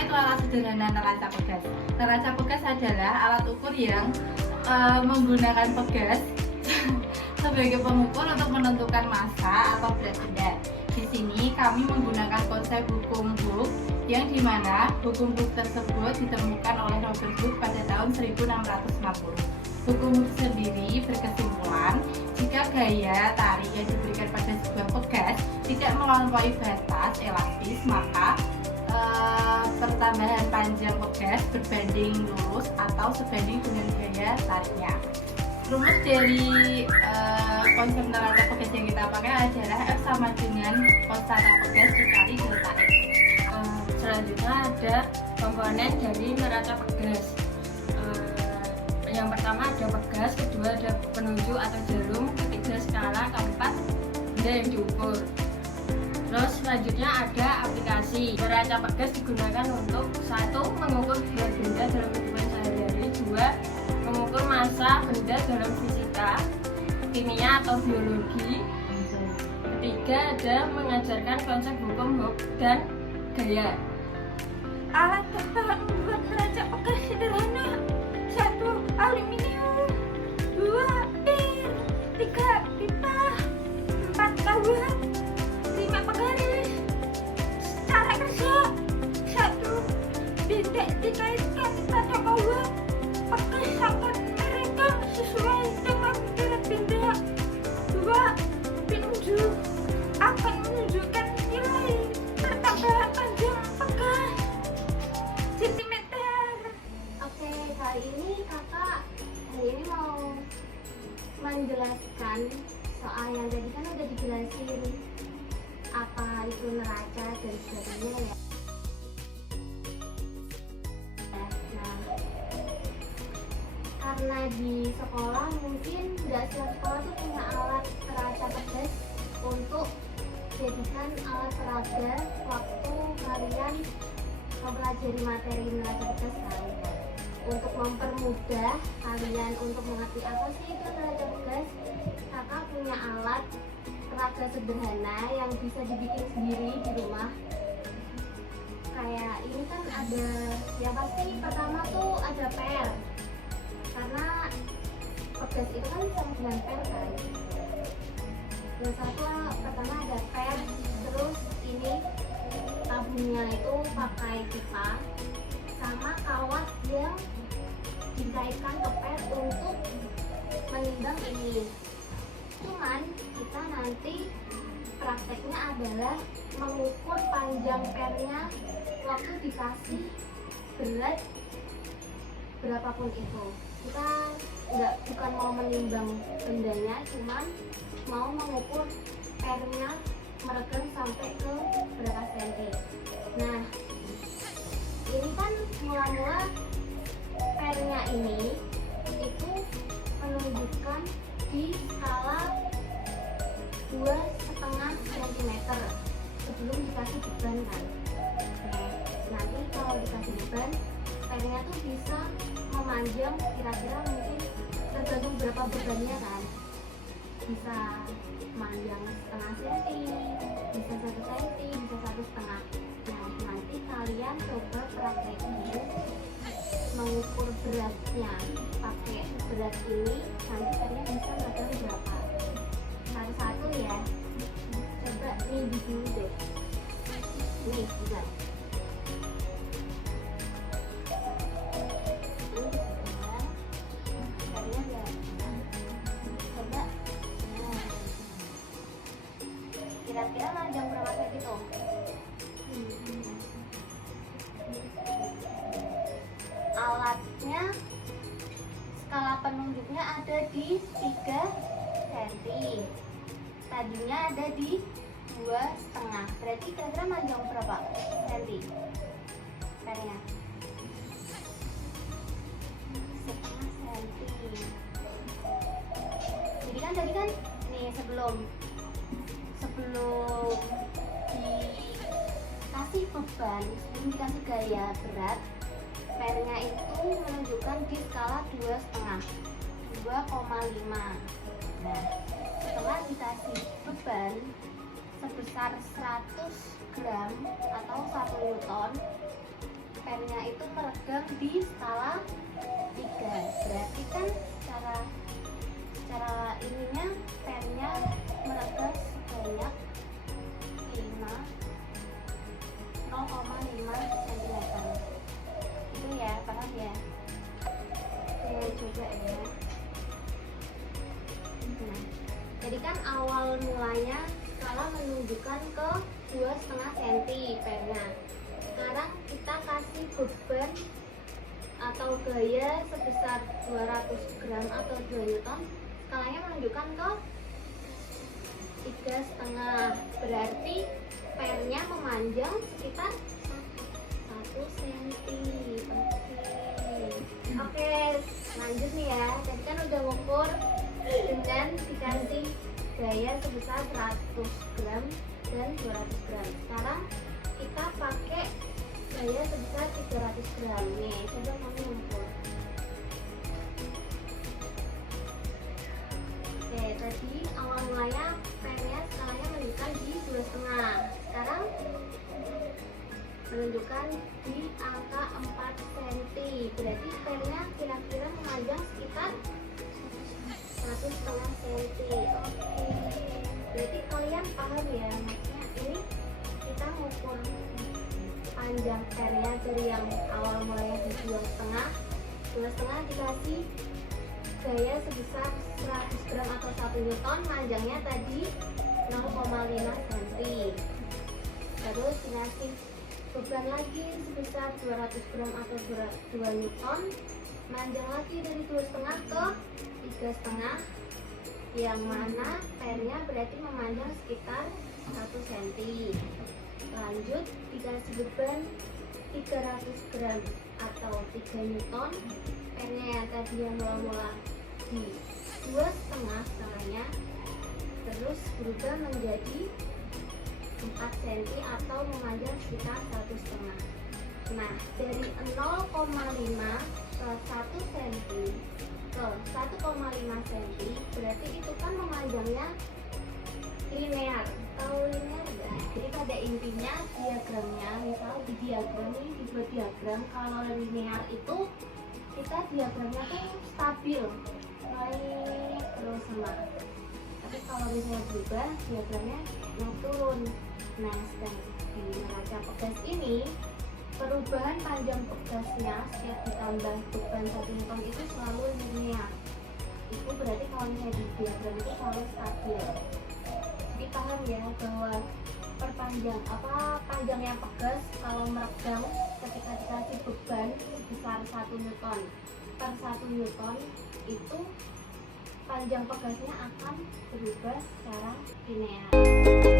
itu alat sederhana neraca pegas? Neraca pegas adalah alat ukur yang menggunakan pegas sebagai pengukur untuk menentukan massa atau berat benda. Di sini kami menggunakan konsep hukum Hooke yang dimana hukum Hooke tersebut ditemukan oleh Robert Hooke pada tahun 1660. Hukum Hooke sendiri berkesimpulan jika gaya tarik yang diberikan pada sebuah pegas tidak melampaui batas elastis, maka pertambahan panjang pegas berbanding lurus atau sebanding dengan gaya tariknya. Rumus dari konsep neraca pegas yang kita pakai adalah F sama dengan konstanta pegas dikali delta X. Selanjutnya ada komponen dari neraca pegas. Yang pertama ada pegas, kedua ada penunjuk atau jarum, ketiga skala, keempat benda yang diukur. Terus selanjutnya ada aplikasi. Neraca pegas digunakan untuk 1. Mengukur berat benda dalam kehidupan sehari-hari, 2. Mengukur massa benda dalam fisika, kimia atau biologi, 3. Ada mengajarkan konsep hukum Hooke dan gaya. Alat tempat membuat neraca pegas sederhana: 1. Aluminium, 2. pir, 3. pipa, 4. kawat, 5. penggaris. Cara kerja: 1. Benda dikaitkan pada kawat. Pegas akan merekam sesuai dengan berat benda. 2. Penunjuk akan menunjukkan nilai pertambahan panjang pegas sentimeter. Oke, kali ini kakak mau menjelaskan soal yang tadi kan udah dijelasin apa itu neraca dan sebagainya ya. Nah, karena di sekolah mungkin nggak setiap sekolah tuh punya alat neraca pegas untuk jadikan alat peraga waktu kalian mempelajari materi neraca pegas kalian. Untuk mempermudah kalian untuk mengerti apa sih itu neraca pegas, kakak punya alat peraga sederhana yang bisa dibikin sendiri di rumah. Kayak ini kan ada, yang pasti pertama tuh ada per, karena pegas itu kan sama dengan per kan. Yang satu pertama ada per, terus ini tabungnya itu pakai pipa sama kawat yang dikaitkan ke per untuk menimbang ini. Cuman kita nanti prakteknya adalah mengukur panjang pernya waktu dikasih berat berapapun itu. Kita bukan mau menimbang bendanya, cuman mau mengukur pernya meregang sampai ke berapa senti. Nah, ini kan mula-mula pernya ini itu menunjukkan di skala 2,5 cm sebelum dikasih beban kan. Nanti kalau dikasih beban, pernya tuh bisa memanjang kira-kira mungkin tergantung berapa bebannya kan. Bisa panjang setengah senti, bisa 1 senti, bisa 1,5. Nah, nanti kalian coba praktekin mengukur beratnya pakai berat ini, nanti kalian bisa megang berapa. Satu-satu ya. Coba nih dulu deh. Nih, bisa. Kira-kira panjang berapa senti tuh? Alatnya, skala penunjuknya ada di 3 cm. Tadinya ada di 2,5. Berarti kira-kira panjang berapa senti? Pernya setengah senti. Jadi kan tadi kan nih sebelum dikasih beban, sebelum dikasih gaya berat, pernya itu menunjukkan di skala 2,5, 2,5. Nah, setelah dikasih beban sebesar 100 gram atau 1 newton, pennya itu meregang di skala 3. Berarti kan secara ininya pennya meregang sebanyak 0,5 cm. Itu ya, paham ya? Oke, coba ya. Nah, jadi kan awal mulanya skala menunjukkan ke 2,5 cm pennya. Sekarang kita kasih beban atau gaya sebesar 200 gram atau 2 Newton. Skalanya menunjukkan ke 3,5. Berarti pennya memanjang sekitar 1 cm. Oke, lanjut nih ya. Tadi kan udah ngukur dengan dikasih gaya sebesar 100 gram dan 200 gram. Sekarang kita pakai gaya sebesar 300 gram. Nih, coba kamu ngukur. Oke, tadi awal mulanya pennya skalanya menunjukkan di 2,5. Sekarang menunjukkan di angka 4 cm. Berarti pennya kira-kira memanjang sekitar 1,5 cm. Oke. Berarti kalian paham ya, maksudnya ini kita ngukur panjang pennya dari yang awal mulanya di 2,5 dikasih gaya sebesar 100 gram atau 1 Newton, panjangnya tadi 0,5 cm. Terus dikasih beban lagi sebesar 200 gram atau 2 Newton, panjang lagi dari 2,5 ke 3,5, yang mana pennya berarti memanjang sekitar 1 cm. Lanjut dikasih beban 300 gram atau 3 Newton, pennya yang tadi yang mula-mula di 2,5 skalanya terus berubah menjadi 4 cm atau memanjang sekitar 1,5. Nah, dari 0,5 ke 1 cm ke 1,5 cm berarti itu kan memanjangnya linear. Tahu linear enggak? Jadi pada intinya diagramnya, misal di diagram ini dibuat diagram, kalau linear itu kita diagramnya tuh stabil, naik terus sama. Tapi kalau misalnya berubah, diagramnya naik turun. Nah, sedang di neraca pegas ini perubahan panjang pegasnya setiap ditambah beban 1 Newton itu selalu linear. Itu berarti kalau misalnya di diagram itu selalu stabil. Jadi paham ya bahwa panjangnya pegas kalau meregang ketika dikasih beban sebesar 1 Newton per 1 Newton itu panjang pegasnya akan berubah secara linear.